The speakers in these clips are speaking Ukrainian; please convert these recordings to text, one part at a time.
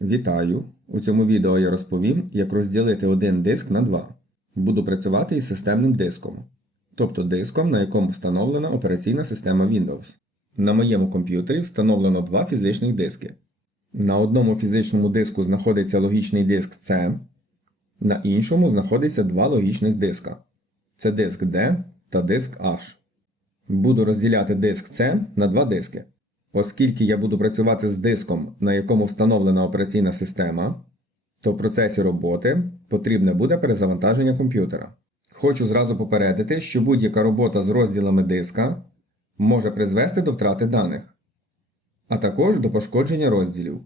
Вітаю! У цьому відео я розповім, як розділити один диск на два. Буду працювати із системним диском, тобто диском, на якому встановлена операційна система Windows. На моєму комп'ютері встановлено два фізичних диски. На одному фізичному диску знаходиться логічний диск C, на іншому знаходиться два логічних диска. Це диск D та диск H. Буду розділяти диск C на два диски. Оскільки я буду працювати з диском, на якому встановлена операційна система, то в процесі роботи потрібне буде перезавантаження комп'ютера. Хочу зразу попередити, що будь-яка робота з розділами диска може призвести до втрати даних, а також до пошкодження розділів.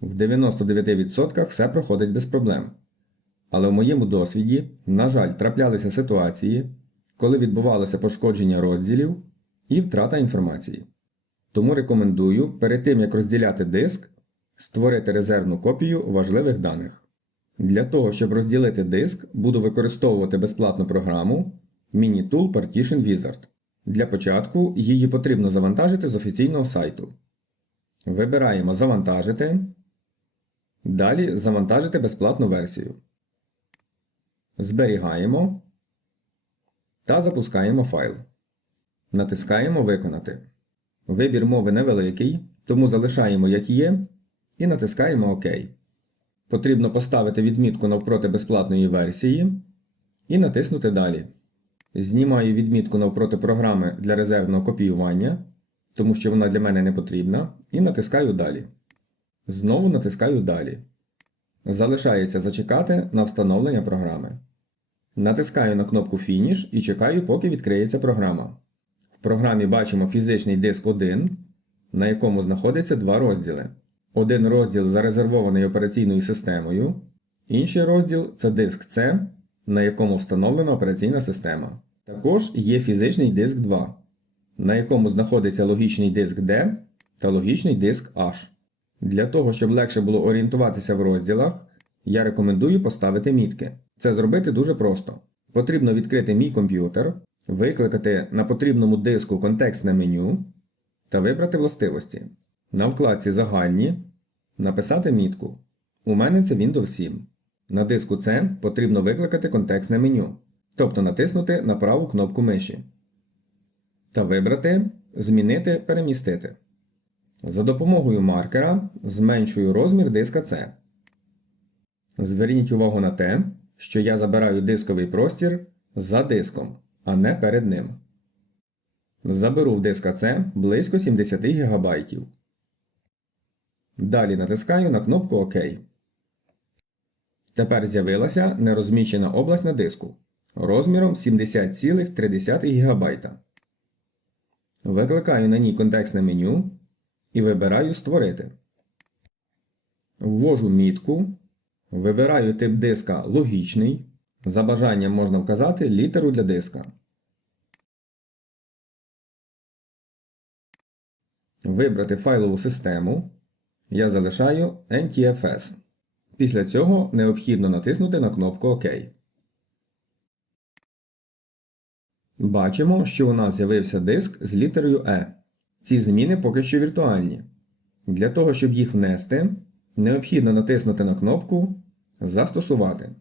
В 99% все проходить без проблем. Але в моєму досвіді, на жаль, траплялися ситуації, коли відбувалося пошкодження розділів і втрата інформації. Тому рекомендую перед тим як розділяти диск, створити резервну копію важливих даних. Для того, щоб розділити диск, буду використовувати безплатну програму Minitool Partition Wizard. Для початку її потрібно завантажити з офіційного сайту. Вибираємо Завантажити. Далі завантажити безплатну версію. Зберігаємо та запускаємо файл. Натискаємо Виконати. Вибір мови невеликий, тому залишаємо як є і натискаємо ОК. Потрібно поставити відмітку навпроти безплатної версії і натиснути Далі. Знімаю відмітку навпроти програми для резервного копіювання, тому що вона для мене не потрібна, і натискаю Далі. Знову натискаю Далі. Залишається зачекати на встановлення програми. Натискаю на кнопку Фініш і чекаю, поки відкриється програма. Програмі бачимо фізичний диск 1, на якому знаходяться два розділи. Один розділ зарезервований операційною системою, інший розділ це диск C, на якому встановлена операційна система. Також є фізичний диск 2, на якому знаходиться логічний диск D та логічний диск H. Для того, щоб легше було орієнтуватися в розділах, я рекомендую поставити мітки. Це зробити дуже просто. Потрібно відкрити мій комп'ютер, викликати на потрібному диску контекстне меню та вибрати властивості. На вкладці Загальні написати мітку. У мене це Windows 7. На диску C потрібно викликати контекстне меню, тобто натиснути на праву кнопку миші. Та вибрати Змінити перемістити. За допомогою маркера зменшую розмір диска C. Зверніть увагу на те, що я забираю дисковий простір за диском, а не перед ним. Заберу в диска C близько 70 ГБ. Далі натискаю на кнопку ОК. Тепер з'явилася нерозміщена область на диску розміром 70,3 ГБ. Викликаю на ній контекстне меню і вибираю Створити. Ввожу мітку. Вибираю тип диска логічний. За бажанням можна вказати літеру для диска. Вибрати файлову систему. Я залишаю NTFS. Після цього необхідно натиснути на кнопку ОК. Бачимо, що у нас з'явився диск з літерою E. Ці зміни поки що віртуальні. Для того, щоб їх внести, необхідно натиснути на кнопку Застосувати.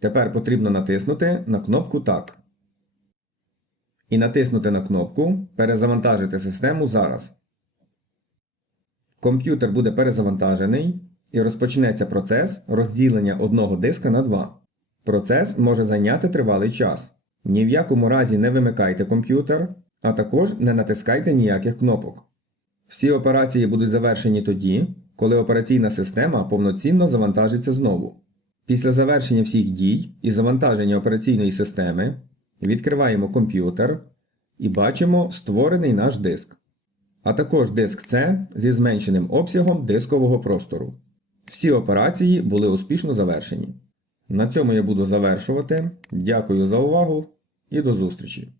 Тепер потрібно натиснути на кнопку Так. І натиснути на кнопку Перезавантажити систему зараз. Комп'ютер буде перезавантажений і розпочнеться процес розділення одного диска на два. Процес може зайняти тривалий час. Ні в якому разі не вимикайте комп'ютер, а також не натискайте ніяких кнопок. Всі операції будуть завершені тоді, коли операційна система повноцінно завантажиться знову. Після завершення всіх дій і завантаження операційної системи відкриваємо комп'ютер і бачимо створений наш диск, а також диск C зі зменшеним обсягом дискового простору. Всі операції були успішно завершені. На цьому я буду завершувати. Дякую за увагу і до зустрічі!